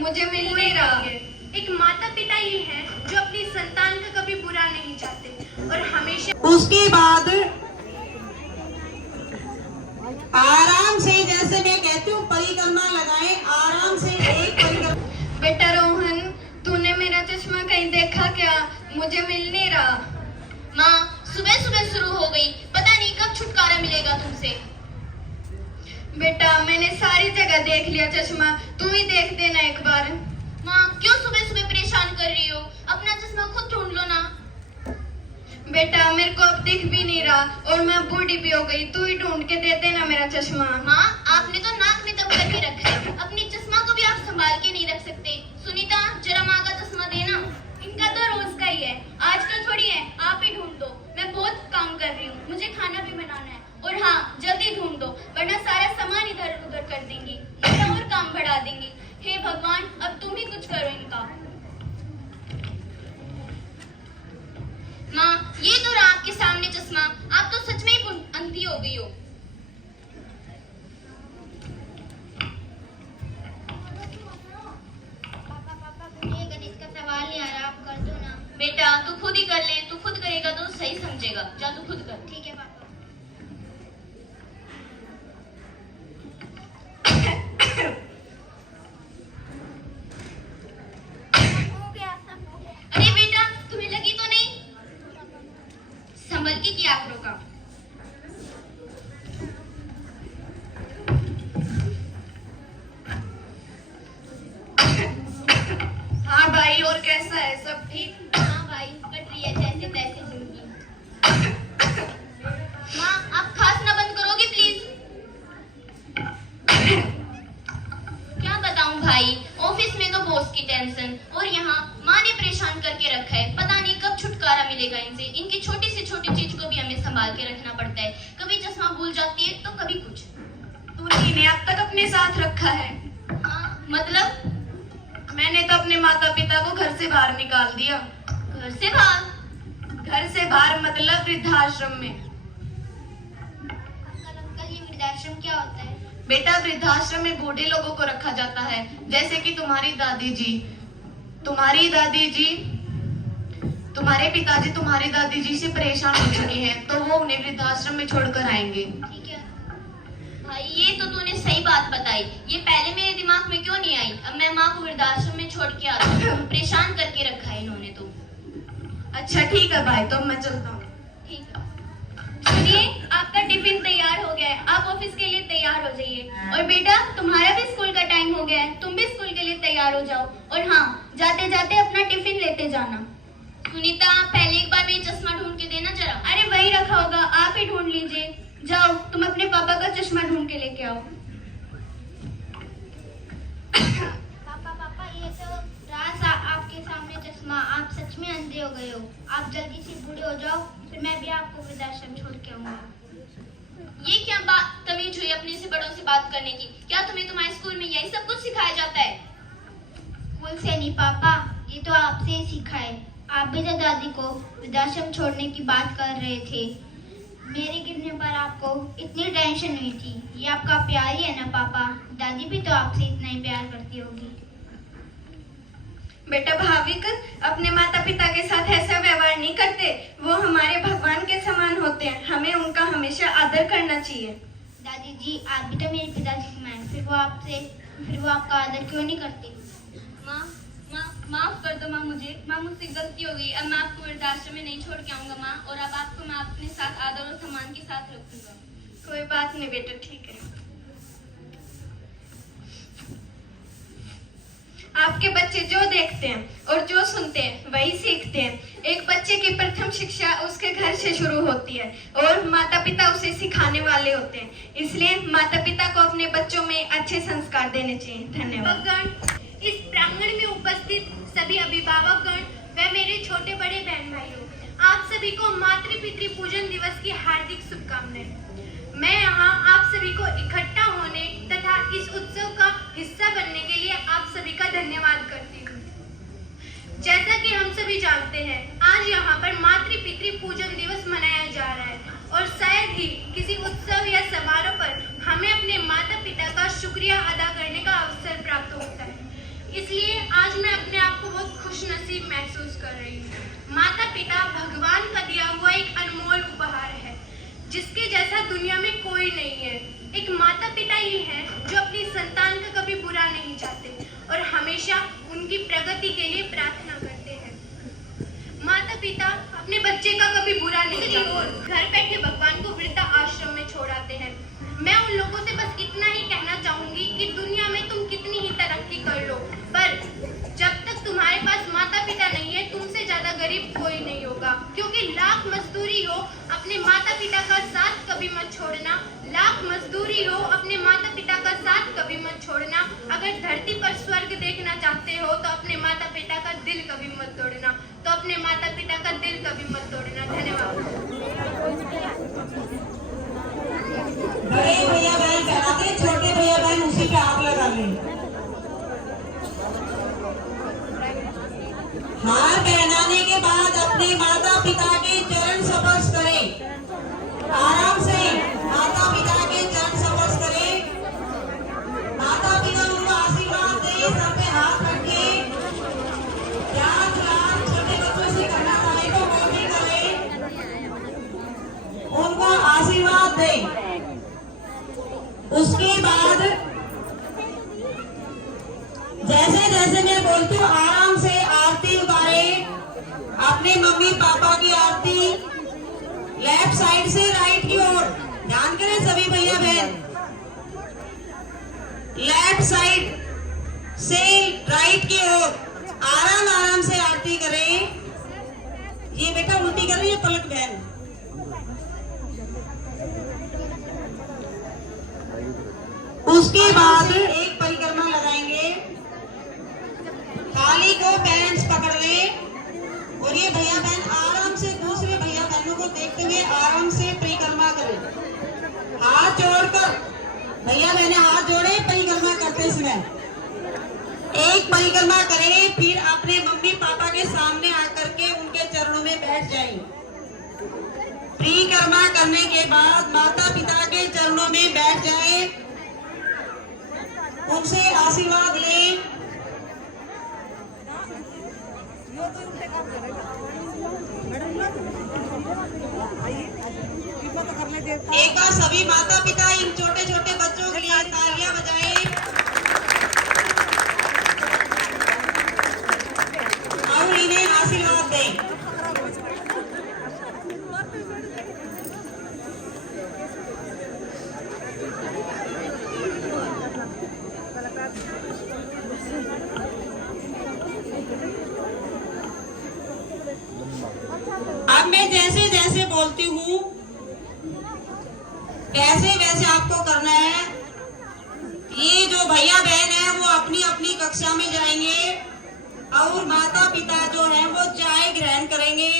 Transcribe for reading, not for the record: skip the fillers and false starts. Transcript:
मुझे मिल नहीं रहा। एक माता पिता ही है जो अपनी संतान का कभी बुरा नहीं चाहते और हमेशा। उसके बाद आराम से, जैसे मैं कहती हूँ परिक्रमा लगाएं, आराम से एक परिक्रमा। बेटा रोहन, तूने मेरा चश्मा कहीं देखा क्या? मुझे मिल नहीं रहा। माँ, सुबह सुबह शुरू हो गई, पता नहीं कब छुटकारा मिलेगा तुमसे। बेटा मैंने सारी जगह देख लिया चश्मा, तू ही देख देना एक बार। माँ, क्यों सुबह सुबह परेशान कर रही हो? अपना चश्मा खुद ढूंढ लो ना। बेटा मेरे को अब दिख भी नहीं रहा और मैं बूढ़ी भी हो गई, तू ही ढूंढ के दे देना मेरा चश्मा। माँ, आपने तो नाक में दब करके रखा है, अपनी चश्मा को भी आप संभाल के नहीं रख सकते। सुनीता, जरा माँ का चश्मा देना। इनका तो रोज का ही है, आज का थोड़ी है। आप ही ढूंढ दो, मैं बहुत काम कर रही हूँ, मुझे खाना भी बनाना है। और हाँ, जल्दी ढूंढ दो वरना सारा सामान इधर उधर कर देंगी, मेरा और काम बढ़ा देंगी। हे भगवान, अब तुम ही कुछ करो इनका। माँ, ये तो रहा आपके सामने चश्मा, आप तो सच में ही अंधी हो गई हो। ये गणित का सवाल नहीं आ रहा, आप कर दो ना। बेटा तू खुद ही कर ले, तू खुद करेगा तो सही समझेगा। जा तू खुद कर। ठीक है पापा। हो गया, सब हो गया। अरे बेटा, तुम्हें लगी तो नहीं? संभल के किया करो काम। हाँ भाई, और कैसा है? सब ठीक? हाँ भाई, कट रही है जैसे तैसे जिंदगी। माँ, आप खांसना बंद करोगे प्लीज? क्या बताऊं भाई, ऑफिस में तो बॉस की टेंशन और यहाँ माँ ने परेशान करके रखा है। पता नहीं कब छुटकारा मिलेगा इनसे। इनकी छोटी से छोटी चीज को भी हमें संभाल के रखना पड़ता है। कभी चश्मा भूल जाती है तो कभी कुछ। तूने इन्हें अब तक अपने साथ रखा है? हाँ, मतलब? मैंने तो अपने माता पिता को घर से बाहर निकाल दिया। घर से बाहर? घर से बाहर मतलब वृद्धाश्रम में। अंकल, ये वृद्धाश्रम क्या होता है? बेटा, वृद्धाश्रम में बूढ़े लोगों को रखा जाता है, जैसे कि तुम्हारी दादी जी, तुम्हारी दादी जी, तुम्हारे पिताजी तुम्हारी दादी जी से परेशान हो चुके हैं, तो वो उन्हें वृद्धाश्रम में छोड़कर आएंगे। ठीक है भाई, ये तो तूने सही बात बताई। ये पहले मेरे दिमाग में क्यों नहीं आई? अब मैं माँ को वृद्धाश्रम में छोड़ के आता हूँ। परेशान करके रखा है इन्होंने तो। अच्छा ठीक है भाई, तो अब मैं चलता हूँ। ठीक है। सुनिए, आपका टिफिन तैयार हो गया है, आप ऑफिस के लिए तैयार हो जाइए। और बेटा, तुम्हारा भी स्कूल का टाइम हो गया है, तुम भी स्कूल के लिए तैयार हो जाओ। और हाँ, जाते जाते अपना टिफिन लेते जाना। सुनीता, पहले एक बार मेरी चश्मा ढूंढ के देना जरा। अरे वही रखा होगा, आप ही ढूंढ लीजिए। जाओ, तुम अपने पापा का चश्मा ढूंढ के लेके आओ। पापा, ये तो रहा आपके सामने चश्मा। आप सच में अंधे हो गए हो। आप जल्दी से बूढ़े हो जाओ, फिर मैं भी आपको वृद्धाश्रम छोड़ के आऊंगा। ये क्या बात तमीज हुई अपने से बड़ों से बात करने की? क्या तुम्हें तुम्हारे स्कूल में यही सब कुछ सिखाया जाता है? स्कूल से नहीं पापा, ये तो आपसे ही सीखा है। आप भी तो दादी को वृद्धाश्रम छोड़ने की बात कर रहे थे। मेरे गिरने पर आपको इतनी टेंशन हुई थी। ये आपका प्यार ही है ना पापा? दादी भी तो आपसे इतना ही प्यार करती होगी। बेटा भाविक, अपने माता पिता के साथ ऐसा व्यवहार नहीं करते, वो हमारे भगवान के समान होते हैं, हमें उनका हमेशा आदर करना चाहिए। दादी जी, आप भी तो मेरे पिताजी समान, फिर वो आपका आदर क्यों नहीं करते? माफ कर दो माँ मुझे। माँ, मुझसे गलती हो गई। अब मैं आपको वृद्धाश्रम में नहीं छोड़ के आऊंगा माँ, और अब आपको मैं अपने साथ आदर और सम्मान के साथ रखूंगा। कोई बात नहीं बेटा, ठीक है। आपके बच्चे जो देखते हैं और जो सुनते हैं वही सीखते हैं। एक बच्चे की प्रथम शिक्षा उसके घर से शुरू होती है और माता पिता उसे सिखाने वाले होते हैं। इसलिए माता पिता को अपने बच्चों में अच्छे संस्कार देने चाहिए। धन्यवाद। इस प्रांगण में उपस्थित सभी अभिभावक गण व मेरे छोटे बड़े बहन भाइयों, आप सभी को मातृ पितृ पूजन दिवस की हार्दिक शुभकामनाएं। मैं यहाँ आप सभी को इकट्ठा होने तथा इस उत्सव का हिस्सा बनने के लिए आप सभी का धन्यवाद करती हूँ। जैसा कि हम सभी जानते हैं, आज यहाँ पर मातृ पितृ पूजन दिवस मनाया जा रहा है और शायद ही किसी उत्सव या समारोह पर हमें अपने माता पिता का शुक्रिया अदा करने का अवसर प्राप्त होता है। इसलिए आज मैं अपने आप को बहुत खुशनसीब महसूस कर रही हूँ। माता पिता भगवान का दिया हुआ एक अनमोल उपहार है, जिसके जैसा दुनिया में कोई नहीं है। एक माता पिता ही है जो अपनी संतान का कभी बुरा नहीं चाहते और हमेशा उनकी प्रगति के लिए प्रार्थना करते हैं। माता पिता अपने बच्चे का कभी बुरा नहीं चाहते और घर बैठे भगवान को वृद्धा आश्रम में छोड़ आते हैं। मैं उन लोगों से बस इतना ही कहना चाहूंगी कि दुनिया में तुम कितनी ही तरक्की कर लो, पर जब तक तुम्हारे पास माता पिता नहीं है, तुमसे ज्यादा गरीब कोई नहीं होगा। क्योंकि लाख मजदूरी हो, अपने माता पिता का साथ कभी मत छोड़ना। लाख मजदूरी हो, अपने माता पिता का साथ कभी मत छोड़ना। अगर धरती पर स्वर्ग देखना चाहते हो तो अपने माता पिता का दिल कभी मत तोड़ना। तो अपने माता पिता का दिल कभी मत तोड़ना। धन्यवाद। बड़े भैया बहन कहलाते, छोटे भैया बहन उसी पे हाथ लगा लें। हार पहनाने के बाद अपने माता पिता के चरण स्पर्श करें। आराम से माता पिता के चरण स्पर्श करें। माता पिता उनको आशीर्वाद दें, सर पे हाथ रखे। याद याद छोटे बच्चों से करना चाहे तो वो भी करें, उनको आशीर्वाद दें। उसके बाद जैसे जैसे मैं बोलती हूँ आराम से आरती उतारे। अपने मम्मी पापा की आरती लेफ्ट साइड से राइट की ओर, ध्यान करें सभी भैया बहन। लेफ्ट साइड से राइट की ओर आराम आराम से आरती करें। ये बेटा उल्टी कर रही है पलक बहन। उसके बाद एक परिक्रमा लगाएंगे। थाली को पेरेंट्स पकड़ ले और ये भैया बहन आराम से दूसरे भैया बहनों को देखते हुए आराम से परिक्रमा करें। हाथ जोड़कर भैया बहने हाथ जोड़े परिक्रमा करते समय। एक परिक्रमा करें, फिर अपने मम्मी पापा के सामने आकर के उनके चरणों में बैठ जाएं। परिक्रमा करने के बाद माता पिता के चरणों में बैठ जाएं, उनसे आशीर्वाद लें। एक बार सभी माता पिता इन छोटे छोटे बच्चों के लिए तालियां बजाएं और इन्हें आशीर्वाद दें। अब मैं जैसे जैसे बोलती हूँ वैसे वैसे आपको करना है। ये जो भैया बहन है वो अपनी अपनी कक्षा में जाएंगे और माता पिता जो है वो चाय ग्रहण करेंगे।